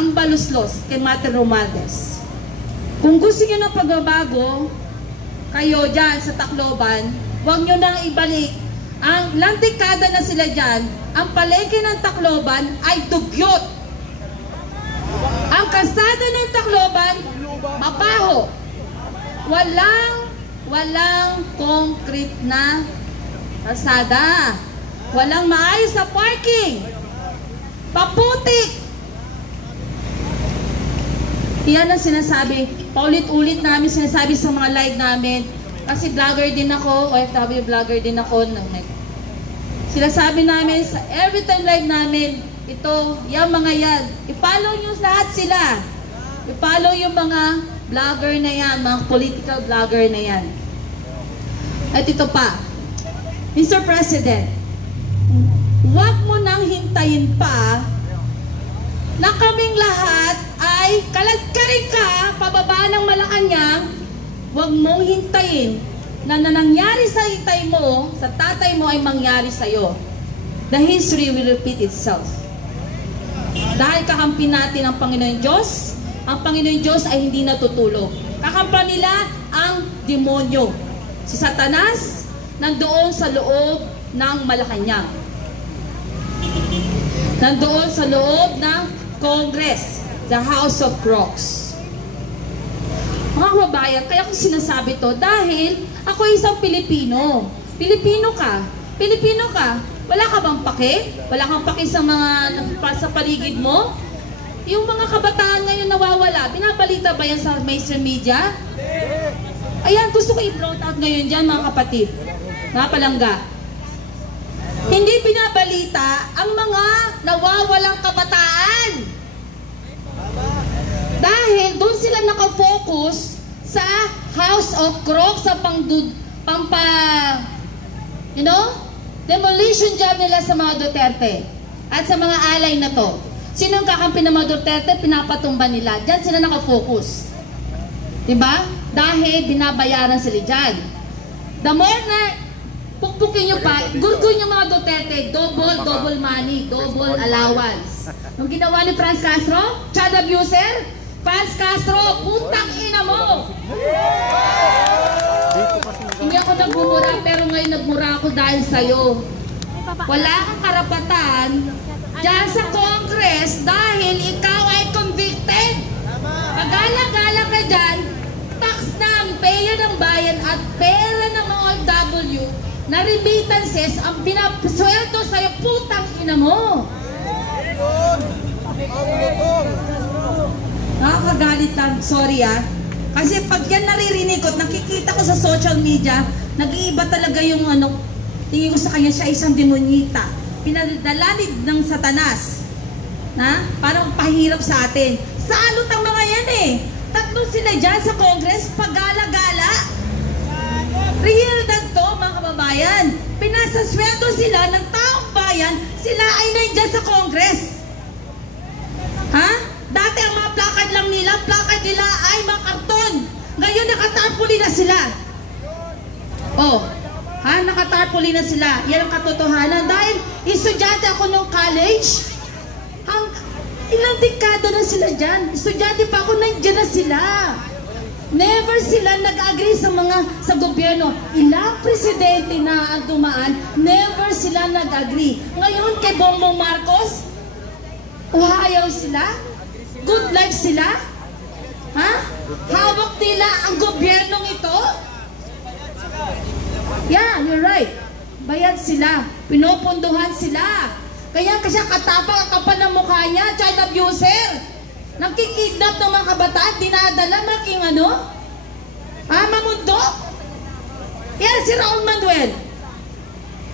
ang baluslos kay Mate Romualdez. Kung gusto nyo ng pagbabago, kayo dyan sa Tacloban, huwag nyo nang ibalik. Ang lantikada na sila dyan, ang palengke ng Tacloban ay dugyot. Ang kalsada ng Tacloban, mabaho. Walang concrete na kalsada. Walang maayos na parking. Paputik. Yan ang sinasabi. Paulit-ulit namin sinasabi sa mga live namin. Kasi vlogger din ako, OFW vlogger din ako. Sinasabi namin sa every time live namin, ito, yung mga yan. I-follow nyo lahat sila. I-follow yung mga vlogger na yan, mga political vlogger na yan. At ito pa, Mr. President, huwag mo nang hintayin pa na kaming lahat ay kaladkarin ka pababa ng Malacanang. Huwag mong hintayin na nangyari sa itay mo, sa tatay mo ay mangyari sa'yo. The history will repeat itself. Dahil kakampi natin ang Panginoon Diyos, ang Panginoon Diyos ay hindi natutulog. Kakampan nila ang demonyo. Si Satanas nandoon sa loob ng Malacanang. Nandoon sa loob ng Congress, the House of Crocs. Mga kababayan, kaya ko sinasabi to dahil ako isang Pilipino. Pilipino ka. Pilipino ka. Wala ka bang pake? Wala kang pake sa mga sa paligid mo? Yung mga kabataan ngayon nawawala, binabalita ba yan sa mainstream media? Ayan, gusto ko i-blow out ngayon dyan mga kapatid. Mga palangga. Hindi binabalita ang mga nawawalang kabataan. Dahil doon sila nakafocus sa House of Crocs, sa demolition job nila sa mga Duterte at sa mga alay na to. Sinong kakampi ng mga Duterte, pinapatumba nila. Diyan sila nakafocus. Diba? Dahil binabayaran sila dyan. The more na pukpukin nyo pa, gurgun yung mga Duterte, double money, double allowance. Nung ginawa ni Franz Castro, child abuser, Franz Castro, putang ina mo! Hindi ako nagmumura, pero ngayon nagmura ako dahil sa'yo. Wala kang karapatan dyan sa Congress dahil ikaw ay convicted. Pagala-gala ka dyan, tax ng pera ng bayan at pera ng mga OFW na remittances ang pinapasweldo sa'yo, putang ina mo. Nakakagalit lang, sorry kasi pag yan naririnig ko, nakikita ko sa social media, nag-iiba talaga yung tingin ko sa kanya siya isang demonyita. Pinadalanig ng Satanas. Parang pahirap sa atin. Salot ang mga yan Tatlo sila dyan sa Congress, pagala-gala. Real to, mga kababayan. Pinasasweldo sila ng taong bayan, sila ay nandiyan sa Congress. Dati ang mga plakad lang nila, plakad nila ay mga karton. Ngayon nakatarpuli na sila. Nakatarpuli na sila. Yan ang katotohanan. Dahil estudyante ako nung college, ilang dekada na sila dyan. Estudyante pa ako, nandiyan na sila. Never sila nag-agree sa gobyerno. Ilang presidente na ang dumaan, never sila nag-agree. Ngayon kay Bongbong Marcos, ayaw sila? Good life sila? Hawak nila ang gobyernong ito? Yeah, you're right. Bayad sila. Pinupunduhan sila. Kaya kasi katapang ang kapal ng mukha niya, child abuser. Nagkikidnap ng mga kabataan, dinadala, making mamundo. Yan, si Raul Manuel.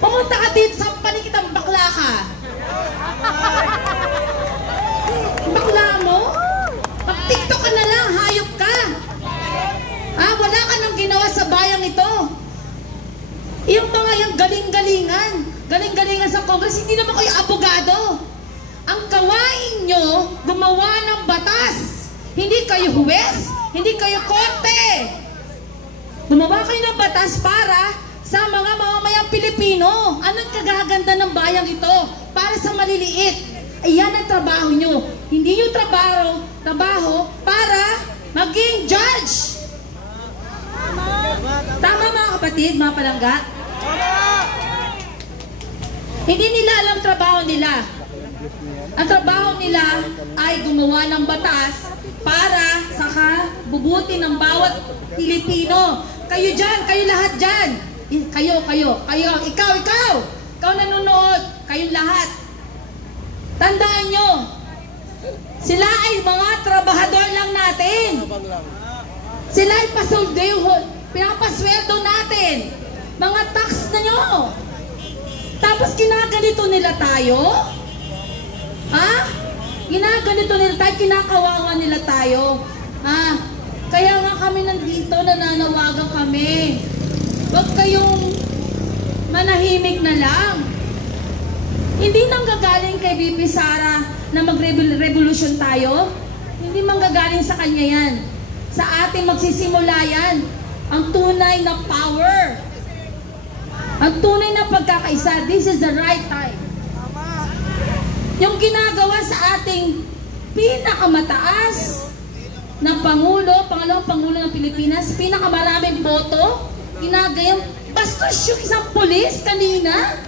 Pumunta ka dito sa panikitang bakla ka. Bakla mo? Mag-tiktok ka na lang, hayop ka. Wala ka nang ginawa sa bayang ito. Yung mga yung galing-galingan sa Congress, hindi naman kayo abogado. Ang gawain nyo, gumawa ng batas. Hindi kayo huwes, hindi kayo korte. Gumawa kayo ng batas para sa mga mamamayang Pilipino. Anong kagaganda ng bayang ito? Para sa maliliit. Ayan ang trabaho nyo. hindi yung trabaho para maging judge. Tama mga kapatid, mga palangga? Hindi nila alam trabaho nila. Ang trabaho nila ay gumawa ng batas para sa bubuti ng bawat Pilipino. Kayo dyan, kayo lahat dyan. Kayo, ikaw nanonood, kayong lahat. Tandaan nyo, sila ay mga trabahador lang natin. Sila ay pinapasweldo natin. Mga tax na nyo. Tapos ginaganito nila tayo? Ha? Ginaganito nila tayo, kinakawawa nila tayo. Ha? Kaya nga kami nandito, nananawagan kami. Huwag kayong manahimik na lang. Hindi nanggagaling kay VP Sara na mag-revolution tayo. Hindi manggagaling sa kanya yan. Sa ating magsisimula yan. Ang tunay na power. Ang tunay na pagkakaisa. This is the right time. Yung ginagawa sa ating pinakamataas na pangalawang Pangulo ng Pilipinas, pinakamaraming boto, ginagayang bastos yung isang polis kanina.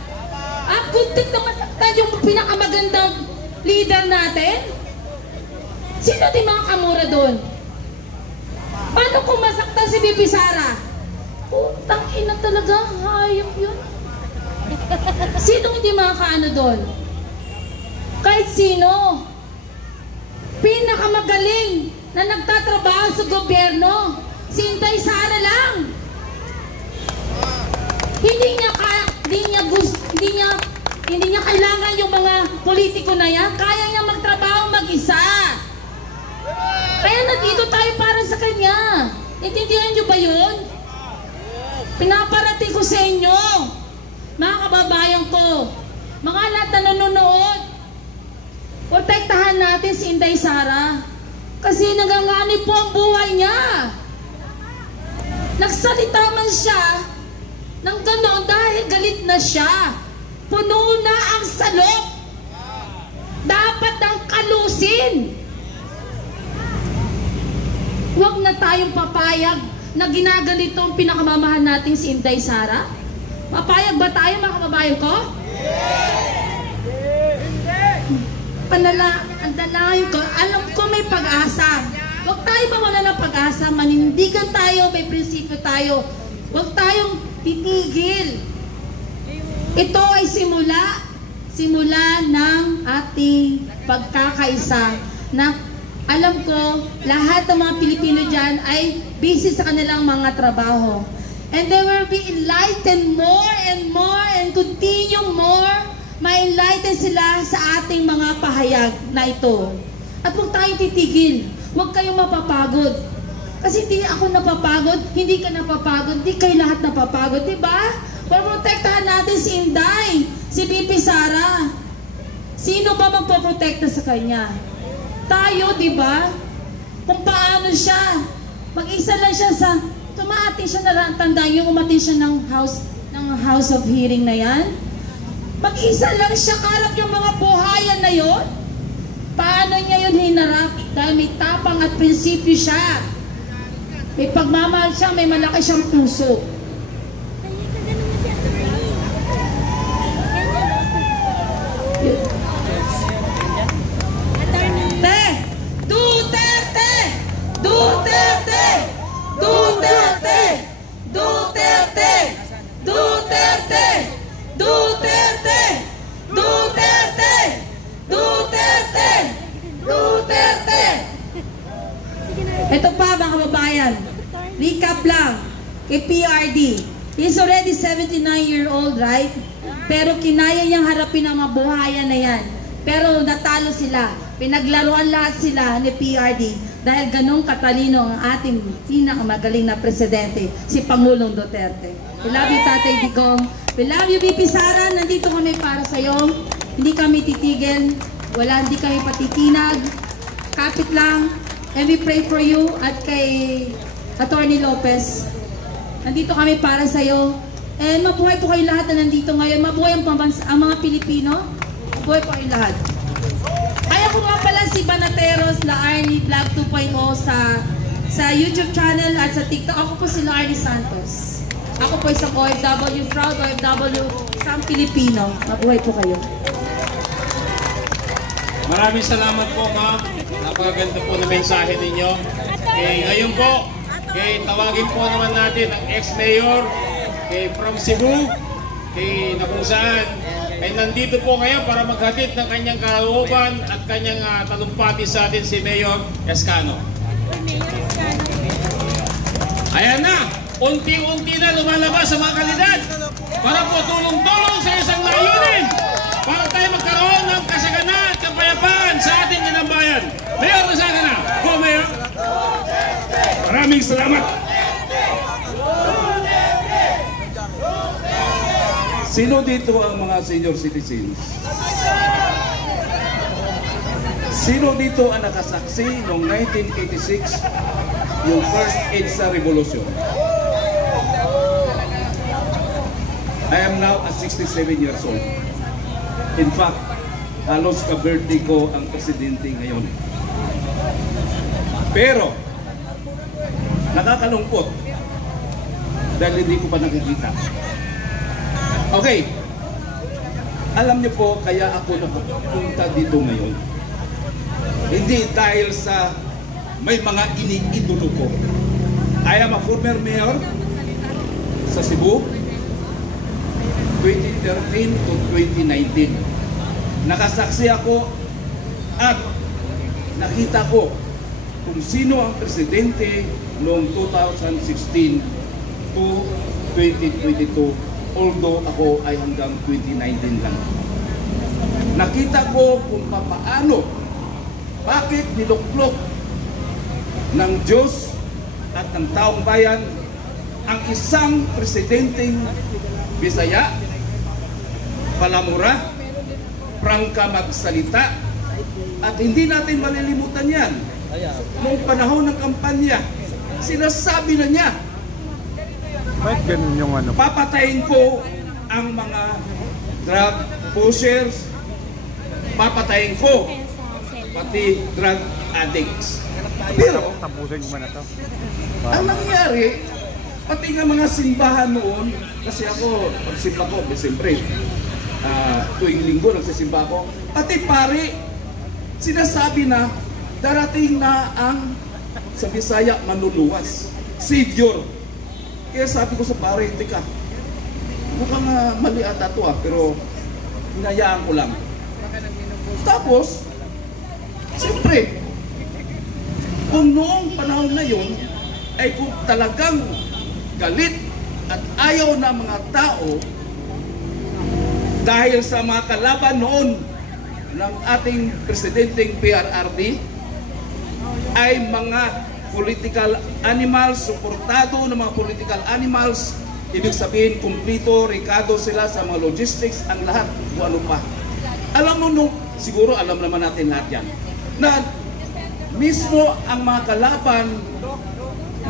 Kuntik na masaktan yung pinakamagandang leader natin. Sino di mga kamura doon? Paano kung masaktan si VP Sara? Putang ina talaga, hayop yun. Sino hindi makakaano doon? Kahit sino. Pinakamagaling na nagtatrabaho sa gobyerno, si Inday Sara lang. Hindi niya kailangan yung mga politiko na yan. Kaya niya magtrabaho mag-isa. Kaya nandito tayo para sa kanya. Intindihan niyo ba yun? Pinaparating ko sa inyo, mga kababayan ko, mga lahat na nanonood, protektahan natin si Inday Sara. Kasi naganganib po ang buhay niya. Nagsalita man siya ng ganoon dahil galit na siya. Puno na ang salop. Dapat ang kalusin. Huwag na tayong papayag na ginaganito ang pinakamamahal natin si Inday Sara. Papayag ba tayo mga kababayan ko? Ang dalayan ko, alam ko may pag-asa. Huwag tayo mawala ng pag-asa. Manindigan tayo, may prinsipyo tayo. Huwag tayong titigil. Ito ay simula ng ating pagkakaisa na alam ko, lahat ng mga Pilipino dyan ay busy sa kanilang mga trabaho. And they will be enlightened more and continue more. Ma-enlighten sila sa ating mga pahayag na ito. At huwag tayong titigil. Huwag kayong mapapagod. Kasi hindi ako napapagod, hindi ka napapagod, hindi kayo lahat napapagod, diba? Protektahan natin si Inday, si VP Sara. Sino ba magpoprotekta sa kanya? Tayo, diba? Kung paano siya. Mag-isa lang siya sa, tumating siya na lang, tandaan yung umating siya ng house of hearing na yan. Mag-isa lang siya, karap yung mga buhayan na yon. Paano niya yun hinarap? Dahil may tapang at prinsipyo siya. May pagmamahal siya, may malaki siyang puso. Duterte! Duterte! Duterte! Duterte! Duterte! Duterte! Duterte! Duterte! Duterte! Ito pa mga kababayan, recap lang kay PRD. He's already 79-year-old, right? Pero kinaya niyang harapin ang mga buhayan na yan. Pero natalo sila. Pinaglaruan lahat sila ni PRD dahil ganong katalino ang ating pinakamagaling na presidente, si Pangulong Duterte. We love you, Tatay Digong. We love you, VP Sara. Nandito kami para sa'yo. Hindi kami titigil. Hindi kami patitinag. Kapit lang. And we pray for you at kay Attorney Lopez. Nandito kami para sa'yo. And mabuhay po kayo lahat na nandito ngayon. Mabuhay ang mga Pilipino. Mabuhay po kayo lahat. Ayaw ko nga pala si si Banateros Laarni Vlog 2.0 sa YouTube channel at sa TikTok. Ako po si Laarni Santos. Ako po isang OFW, proud OFW, isang Pilipino. Mabuhay po kayo. Maraming salamat po, ma'am. Napakaganda po na mensahe ninyo. Ngayon po, tawagin po naman natin ang ex-mayor from Cebu, na kung saan ay nandito po ngayon para maghatid ng kanyang kalooban at kanyang talumpati sa atin si Mayor Escano. Ayan na, unti-unti na lumalabas sa mga kalidad para po tulong-tulong sa isang layunin para tayo magkaroon ng kasaganan at kapayapaan sa ating inambayan. Mayor, nasaan na? Go, Mayor! Maraming salamat! Sino dito ang mga senior citizens? Sino dito ang nakasaksi noong 1986, yung first EDSA revolution? I am now at 67 years old. In fact, halos ka-birthday ko ang presidente ngayon. Pero, nakakalungkot dahil hindi ko pa nakikita. Okay, alam niyo po kaya ako napunta dito ngayon. Hindi dahil sa may mga iniidolo ko. I am a former mayor sa Cebu, 2013 to 2019. Nakasaksi ako at nakita ko kung sino ang presidente noong 2016 to 2022. Although ako ay hanggang 2019 lang. Nakita ko kung paano, bakit niluklok ng Diyos at ng taong bayan ang isang presidenteng Bisaya, palamura, prangka magsalita, at hindi natin malilimutan yan. Noong panahon ng kampanya, sinasabi na niya, bakit ganun yung ano? papatayin ko ang mga drug pushers, papatayin ko pati drug addicts. Pero tapusin ko man ito. ang nangyari, pati nga mga simbahan noon, kasi ako, pagsimba ko, siyempre, tuwing linggo nagsisimba ko, pati pare, sinasabi na darating na ang sa Bisaya manluluwas, Savior. Kaya sabi ko sa pare, teka, mukhang mali ata ito pero hinayaan ko lang. Tapos, siyempre, kung noong panahon na yun, ay kung talagang galit at ayaw na mga tao dahil sa mga kalaban noon ng ating presidenteng PRRD ay mga political animals, suportado ng mga political animals, ibig sabihin, kumplito, rikado sila sa mga logistics, ang lahat, kung ano pa. Alam mo, no, siguro alam naman natin lahat yan, na mismo ang mga kalaban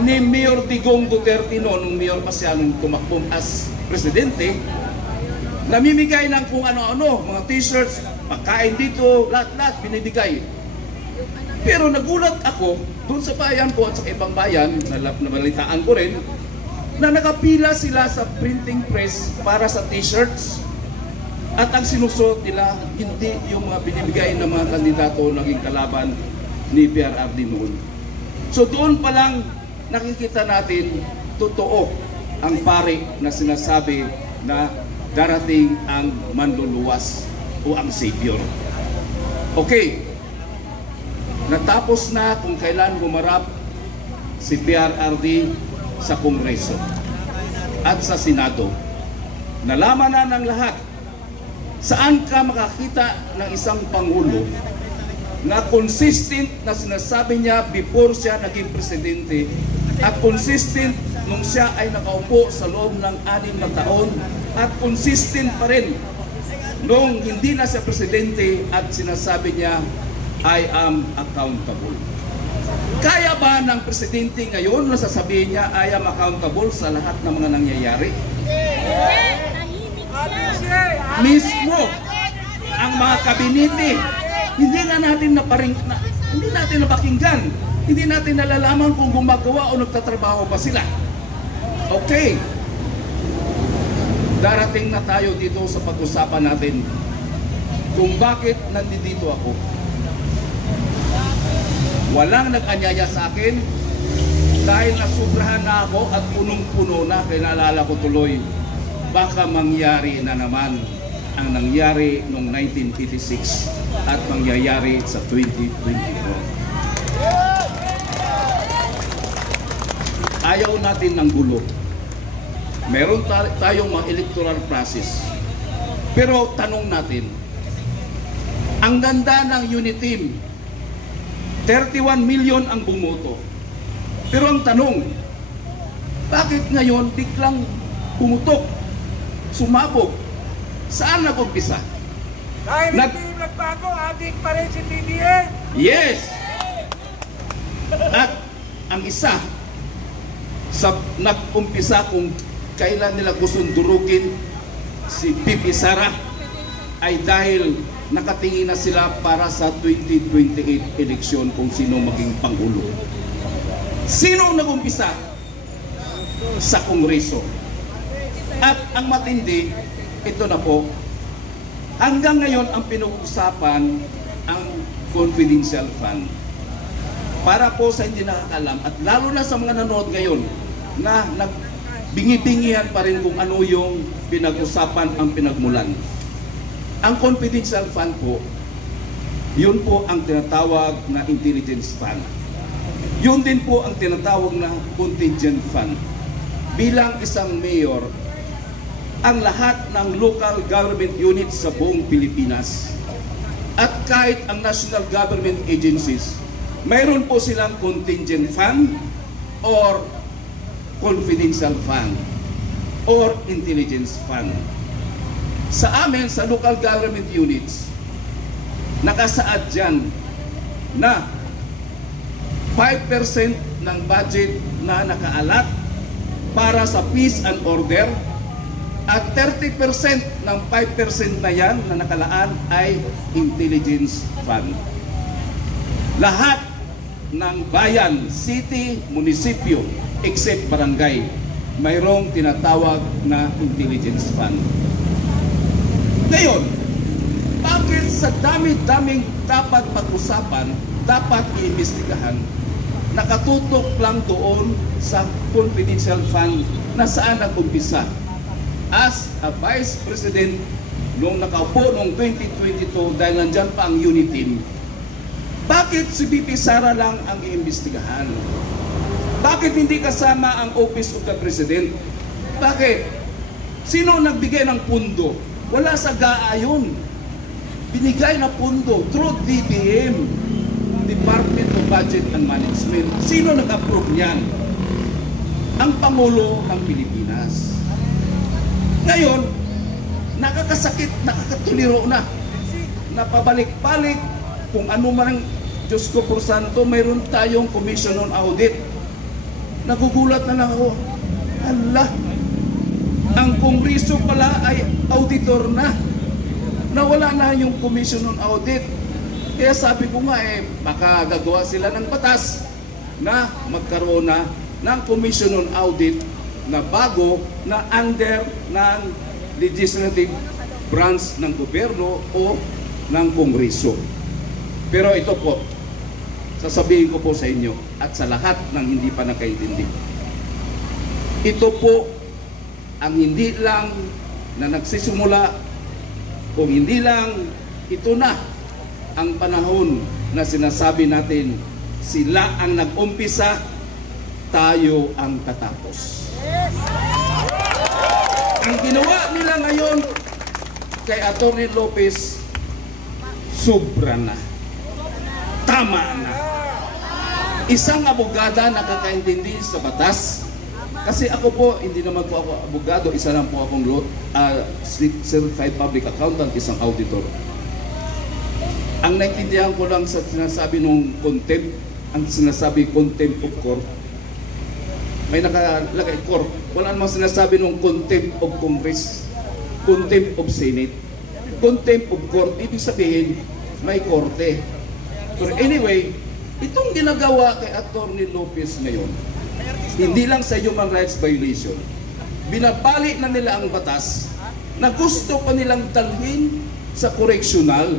ni Mayor Digong Duterte noon, nung mayor pa siya nung tumakbo as presidente, namimigay ng kung ano-ano, mga t-shirts, pagkain dito, lahat-lahat binibigay. Pero nagulat ako doon sa bayan ko at sa ibang bayan, nabalitaan ko rin, na nakapila sila sa printing press para sa t-shirts. At ang sinusuot nila, hindi yung mga binibigay ng mga kandidato naging kalaban ni PRRD noon. So doon pa lang nakikita natin, totoo ang pare na sinasabi na darating ang manluluwas o ang Savior. Okay. Natapos na kung kailan humarap si PRRD sa Kongreso at sa Senado. Nalaman na ng lahat saan ka makakita ng isang Pangulo na consistent na sinasabi niya before siya naging presidente at consistent nung siya ay nakaupo sa loob ng 6 na taon at consistent pa rin nung hindi na siya presidente at sinasabi niya, I am accountable. Kaya ba ng presidente ngayon na sasabihin niya I am accountable sa lahat ng mga nangyayari? Mismo ang mga kabinete Hindi na natin hindi natin napakinggan. Hindi natin nalalaman kung gumagawa o nagtatrabaho ba sila. Okay. Darating na tayo dito sa pag-usapan natin kung bakit nandito ako. Walang nag-anyaya sa akin dahil nasubrahan na ako at punong-puno na, kaya naalala ko tuloy, baka mangyari na naman ang nangyari noong 1986 at mangyayari sa 2024. Ayaw natin ng gulo. Meron tayong mga electoral process. Pero tanong natin, ang ganda ng unit team, 31 million ang bumoto. Pero ang tanong, bakit ngayon biglang pumutok, sumabog? Saan nag-umpisa? Dahil hindi yung nagbago, adik pa rin si BBM. Yes! At ang isa, nag-umpisa kung kailan nila gustong durugin si Pipi Sara ay dahil nakatingin na sila para sa 2028 eleksyon kung sino maging Pangulo. Sino ang nag-umpisa? Sa Kongreso. At ang matindi, ito na po, hanggang ngayon ang pinag-usapan ang confidential fund. Para po sa hindi nakakalam at lalo na sa mga nanood ngayon na bingi-bingihan pa rin kung ano yung pinag-usapan ang pinagmulan. Ang confidential fund po, yun po ang tinatawag na intelligence fund. Yun din po ang tinatawag na contingent fund. Bilang isang mayor, ang lahat ng local government units sa buong Pilipinas at kahit ang national government agencies, mayroon po silang contingent fund or confidential fund or intelligence fund. Sa amin, sa local government units, nakasaad dyan na 5% ng budget na nakaalat para sa peace and order at 30% ng 5% na yan na nakalaan ay intelligence fund. Lahat ng bayan, city, munisipyo, except barangay, mayroong tinatawag na intelligence fund. Ngayon, bakit sa dami-daming dapat pag-usapan, dapat iimbestigahan, nakatutok lang doon sa confidential fund na saan nag-umpisa? As a Vice President, nung nakaupo noong 2022 dahil nandyan pa ang unit team, bakit si BP Sara lang ang iimbestigahan? Bakit hindi kasama ang Office of the President? Bakit? Sino nagbigay ng pundo? Wala sa GAA yun. Binigay na pundo through DBM, Department of Budget and Management. Sino nag-approve niyan? Ang Pangulo ng Pilipinas. Ngayon, nakakasakit, nakakatuliro na. Napabalik-balik kung ano man ang Diyos ko por santo, mayroon tayong Commission on Audit. Nagugulat na lang ako. Hala, ang Kongreso pala ay auditor na. Nawala na yung Commission on Audit. Kaya sabi ko nga baka gagawa sila ng batas na magkaroon na ng Commission on Audit na bago na under ng legislative branch ng gobyerno o ng Kongreso. Pero ito po, sasabihin ko po sa inyo at sa lahat ng hindi pa nakaintindi. Ito po ang hindi lang na nagsisimula, kung hindi lang ito na ang panahon na sinasabi natin sila ang nag-umpisa, tayo ang tatapos. Ang ginawa nila ngayon kay Atty. Lopez, sobra na. Tama na. Isang abogada nakakaintindi sa batas. Kasi ako po, hindi naman po ako abogado, isa lang po akong certified public accountant, isang auditor. Ang naintindihan ko lang sa sinasabi ng contempt, ang sinasabi contempt of court, may nakalagay court. Wala namang sinasabi ng contempt of Congress, contempt of Senate, contempt of court. Ibig sabihin, may korte. Pero anyway, itong ginagawa kay Atty. Lopez ngayon, hindi lang sa human rights violation, binabali na nila ang batas na gusto pa nilang dalhin sa correctional.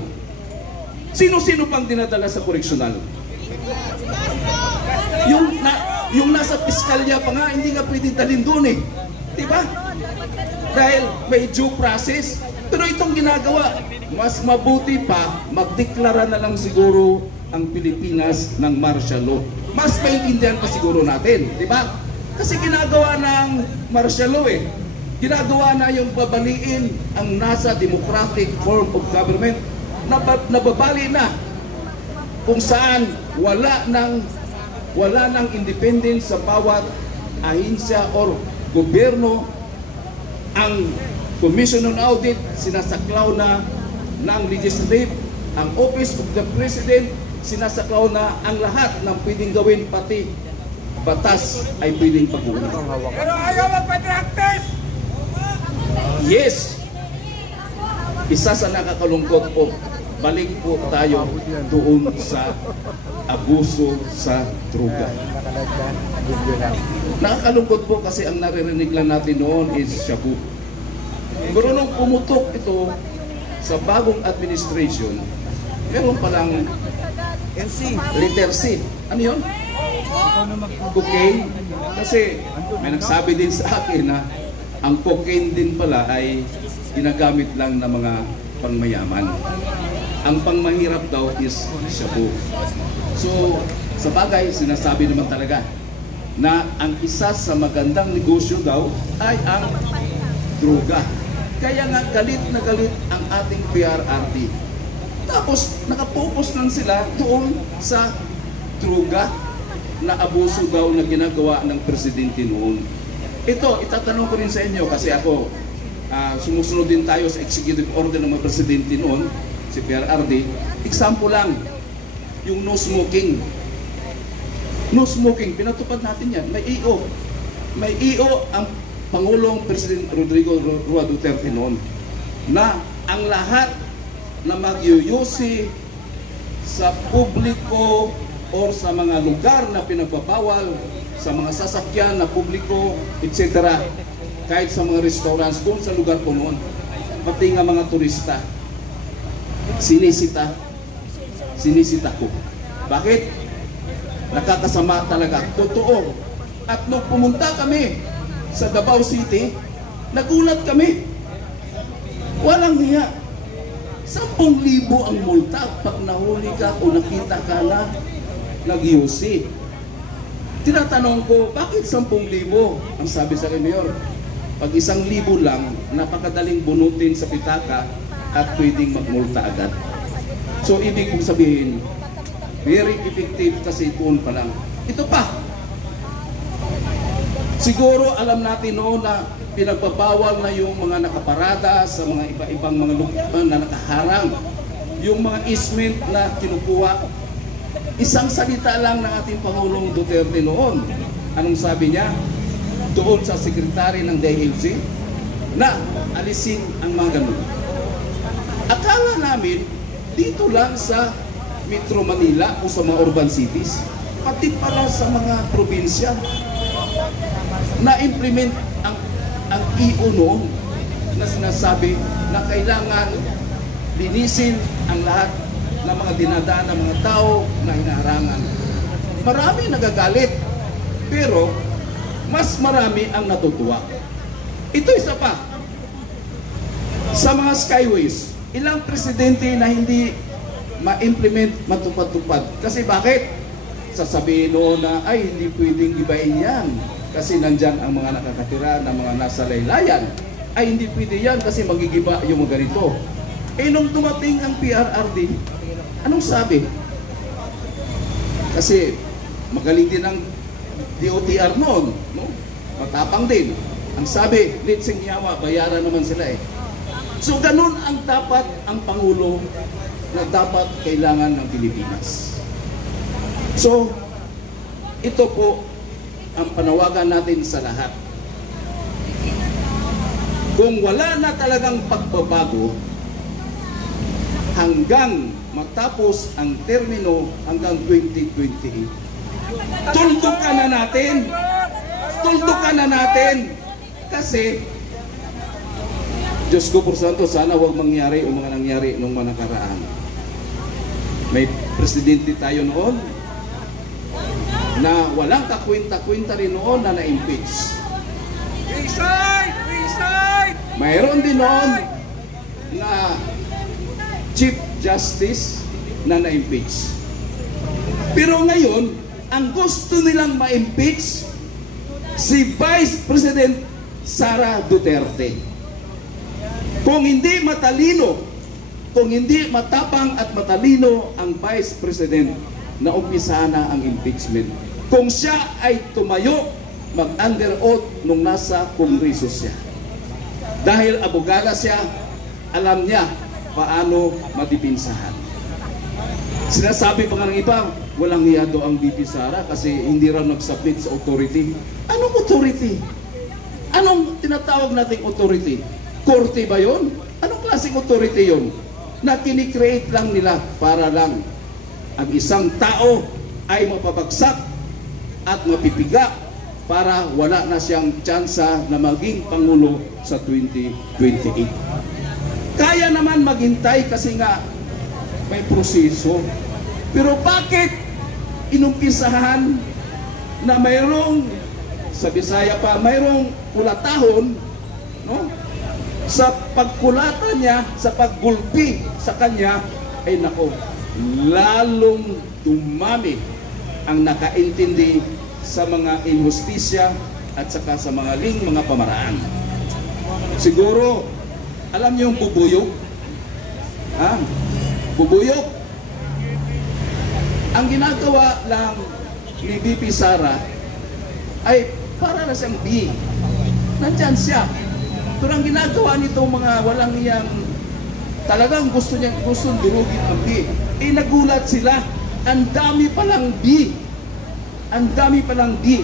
Sino-sino pang dinadala sa correctional? Yung nasa piskalya pa nga, hindi nga pwede dalhin doon eh. Diba? Dahil may due process. Pero itong ginagawa, mas mabuti pa, magdeklara na lang siguro ang Pilipinas ng martial law. Mas maintindihan pa siguro natin, di ba? Kasi ginagawa ng martial law eh. Ginagawa na yung babaliin ang nasa democratic form of government. Nababali na kung saan wala ng independence sa bawat ahinsya or gobyerno. Ang Commission on Audit sinasaklaw na ng legislative, ang Office of the President sinasaklaw na ang lahat ng pwedeng gawin, pati batas ay pwedeng pag-uuna. Pero ayaw magpa-drug test! Yes! Isa sa nakakalungkot po, balik po tayo doon sa abuso sa droga. Nakakalungkot po kasi ang naririnig lang natin noon is shabu. Pero nung pumutok ito sa bagong administration, meron palang letter C. Ano yun? Cocaine. Kasi may nagsabi din sa akin na ang cocaine din pala ay ginagamit lang ng mga pangmayaman. Ang pangmahirap daw is shabu. So, sa bagay, sinasabi naman talaga na ang isa sa magandang negosyo daw ay ang droga. Kaya nga galit na galit ang ating PRRD. Tapos nakapokus lang sila doon sa droga na abuso daw na ginagawa ng presidente noon. Ito, itatanong ko rin sa inyo kasi ako sumusunod din tayo sa executive order ng mga presidente noon, si PRRD. Example lang, yung no smoking. No smoking, pinatupad natin yan. May EO. May EO ang Pangulong President Rodrigo Roa Duterte noon na ang lahat na magyuyusi sa publiko or sa mga lugar na pinagbabawal, sa mga sasakyan na publiko, etc. Kahit sa mga restaurants, doon sa lugar po noon, pati nga mga turista, sinisita ko. Bakit? Nakakasama talaga. Totoo. At nung pumunta kami sa Davao City, nagulat kami. Walang hiya. 10,000 ang multa pag nahuli ka o nakita ka na nag-UC. Tinatanong ko, bakit 10,000? Ang sabi sa akin, Mayor, pag 1,000 lang, napakadaling bunutin sa pitaka at pwedeng magmulta agad. So, ibig kong sabihin, very effective kasi doon pa lang. Ito pa, siguro alam natin noon na pinagbabawal na yung mga nakaparada sa mga iba-ibang mga lugar na nakaharang. Yung mga easement na kinukuha. Isang salita lang ng ating Pangulong Duterte noon. Anong sabi niya? Doon sa sekretary ng DILG na alisin ang mga ganun. Akala namin dito lang sa Metro Manila o sa mga urban cities, pati para sa mga probinsya na-implement ang EO noon na sinasabi na kailangan linisin ang lahat ng mga dinadaan ng mga tao na hinaharangan. Marami nagagalit, pero mas marami ang natutuwa. Ito isa pa. Sa mga skyways, ilang presidente na hindi ma-implement, matupad-tupad. Kasi bakit? Sasabihin noon na, ay, hindi pwedeng ibahin yan. Kasi nandyan ang mga nakakatira ng mga nasa laylayan. Ay, hindi pwede yan kasi magigiba yung mga ganito. Eh, nung dumating ang PRRD, anong sabi? Kasi magaling din ang DOTR noon, no? Matapang din. Ang sabi, litsing yawa, bayaran naman sila eh. So, ganun ang dapat ang Pangulo na dapat kailangan ng Pilipinas. So, ito po ang panawagan natin sa lahat. Kung wala na talagang pagbabago, hanggang matapos ang termino hanggang 2028. Tuldukan na natin. Tuldukan na natin. Kasi, Diyos ko por santo, sana huwag mangyari o mga nangyari nung mga nakaraan. May presidente tayo noon na walang kakwinta-kwinta rin noon na na-impeach. Resign! Resign! Mayroon din noon na Chief Justice na na-impeach. Pero ngayon, ang gusto nilang ma-impeach si Vice President Sara Duterte. Kung hindi matalino, kung hindi matapang at matalino ang Vice President, na umpisa na ang impeachment. Kung siya ay tumayo, mag-under oath nung nasa kongreso siya. Dahil abogada siya, alam niya paano madipinsahan. Sinasabi pa nga ng iba, walang hiya daw ang VP Sara kasi hindi raw nag-submit sa authority. Anong authority? Anong tinatawag nating authority? Korte ba yun? Anong klaseng authority yun? Na kinikreate lang nila para lang ang isang tao ay mapabagsak at mapipiga para wala na siyang tsansa na maging Pangulo sa 2028. Kaya naman maghintay kasi nga may proseso. Pero bakit inumpisahan na mayroong, sa Bisaya pa, mayroong kulatahon, no? Sa pagkulatan niya, sa paggulpi sa kanya, ay nako, lalong dumami ang nakaintindi sa mga injustisya at saka sa mga mga pamaraan. Siguro, alam niyo yung bubuyog? Ha? Bubuyog. Ang ginagawa lang ni VP Sara ay para na siyang B. Nandyan siya. Pero ang ginagawa nitong mga walang iyang talagang gustong durugin ang B. Eh nagulat sila, ang dami palang B. Ang dami palang B.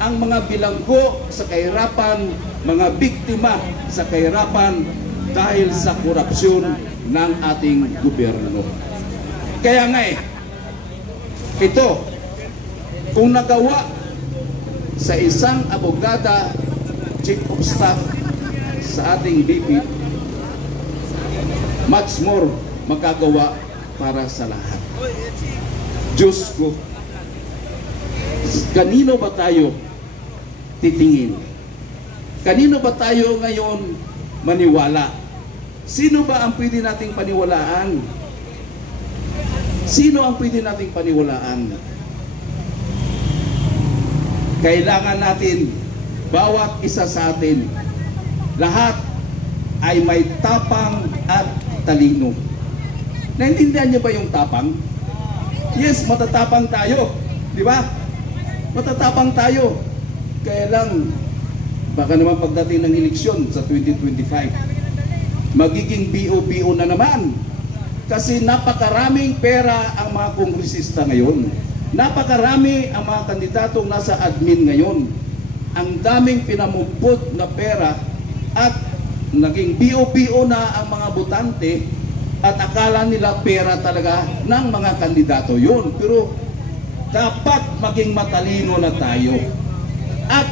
Ang mga bilanggo sa kahirapan, mga biktima sa kahirapan dahil sa korupsyon ng ating gobyerno. Kaya nga ito, kung nagawa sa isang abogada, chief of staff sa ating VP, much more magagawa para sa lahat. Diyos ko, kanino ba tayo titingin? Kanino ba tayo ngayon maniwala? Sino ba ang pwede nating paniwalaan? Sino ang pwede nating paniwalaan? Kailangan natin, bawat isa sa atin, lahat ay may tapang at talino. Naintindihan niyo ba yung tapang? Yes, matatapang tayo. Di ba? Matatapang tayo. Kaya lang, baka naman pagdating ng eleksyon sa 2025, magiging BO-BO na naman. Kasi napakaraming pera ang mga kongresista ngayon. Napakarami ang mga kandidatong nasa admin ngayon. Ang daming pinamupot na pera at naging BO-BO na ang mga botante at akala nila pera talaga ng mga kandidato yun. Pero dapat maging matalino na tayo. At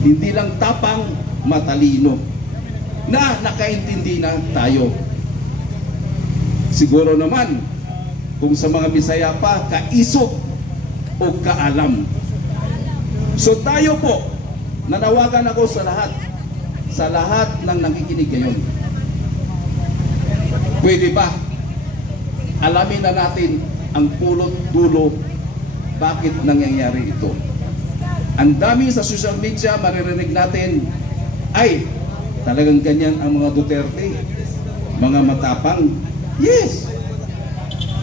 hindi lang tapang, matalino. Na nakaintindi na tayo. Siguro naman, kung sa mga Bisaya pa, kaisok o kaalam. So tayo po, nanawagan ako sa lahat ng nakikinig ngayon. Pwede ba alamin na natin ang pulot dulo bakit nangyayari ito? Ang dami sa social media maririnig natin ay talagang ganyan ang mga Duterte, mga matapang. Yes,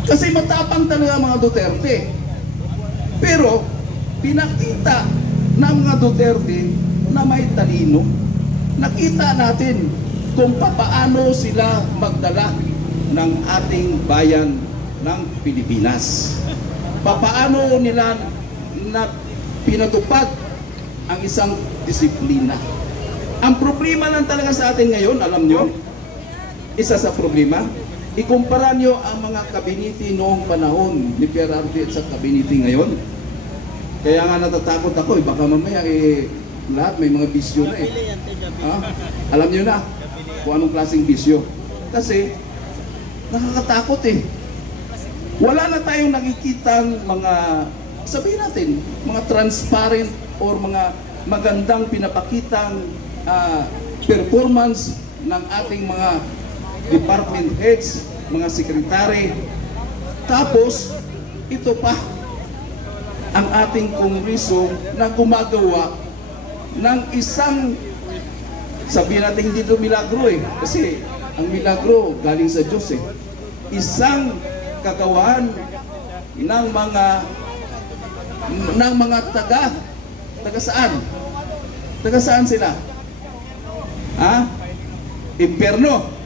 kasi matapang talaga ang mga Duterte. Pero pinakita ng mga Duterte na may talino. Nakita natin kung paano sila magdala ng ating bayan ng Pilipinas. Paano nila na pinatupad ang isang disiplina. Ang problema lang talaga sa atin ngayon, alam nyo, isa sa problema, ikumpara nyo ang mga kabinete noong panahon ni PRRD at sa kabinete ngayon. Kaya nga natatakot ako, baka mamaya lahat may mga bisyo na Alam nyo na kung anong klaseng bisyo. Kasi nakakatakot Wala na tayong nakikitang mga, sabihin natin, mga transparent or mga magandang pinapakitang performance ng ating mga department heads, mga sekretary. Tapos, ito pa ang ating kongreso na gumagawa ng isang, sabihin natin hindi ito milagro kasi ang milagro galing sa Diyos Isang kagawahan ng mga taga saan? Taga saan sila? Impyerno.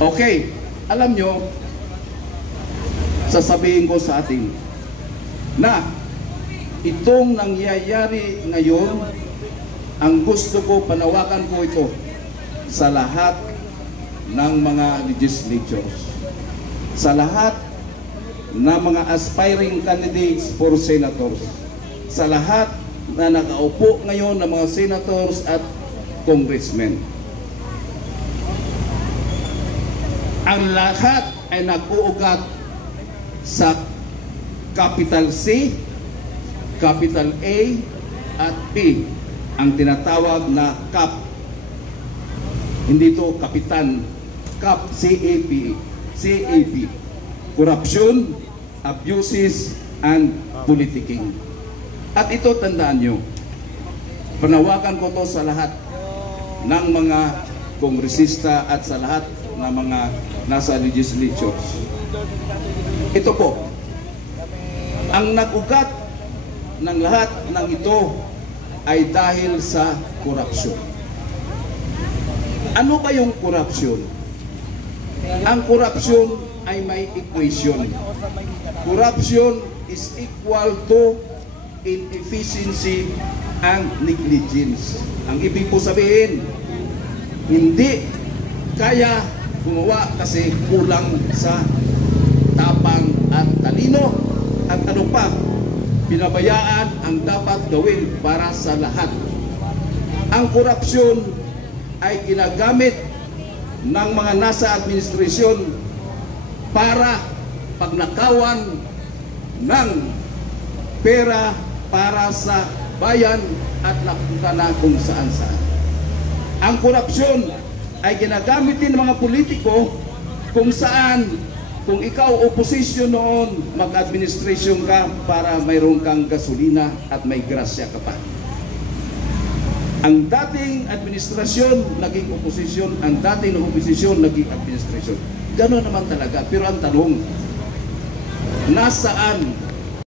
Okay, alam nyo, sasabihin ko sa atin na itong nangyayari ngayon, ang gusto ko, panawakan ko ito sa lahat ng mga legislatures, sa lahat ng mga aspiring candidates for senators, sa lahat na nakaupo ngayon ng mga senators at congressmen. Ang lahat ay nag-uugat sa capital C, capital A at P, ang tinatawag na CAP. Hindi ito kapitan, CAP, CAP. Corruption, abuses, and politicking. At ito, tandaan nyo, panawakan ko to sa lahat ng mga kongresista at sa lahat ng mga nasa legislatures. Ito po, ang nag-ugat ng lahat ng ito ay dahil sa korupsyon. Ano ba yung korupsyon? Ang korupsyon ay may equation. Corruption is equal to inefficiency and negligence. Ang ibig po sabihin, hindi kaya gumawa kasi kulang sa tapang at talino, at ano pa, pinabayaan ang dapat gawin para sa lahat. Ang korupsyon ay ginagamit ng mga nasa administrasyon para pagnakawan ng pera para sa bayan at napunta na kung saan-saan. Ang korupsyon ay ginagamit din ng mga politiko kung saan, kung ikaw oposisyon noon, mag-administrasyon ka para mayroon kang gasolina at may grasya ka pa. Ang dating administrasyon naging oposisyon, ang dating oposisyon naging administrasyon. Gano'n naman talaga. Pero ang tanong, nasaan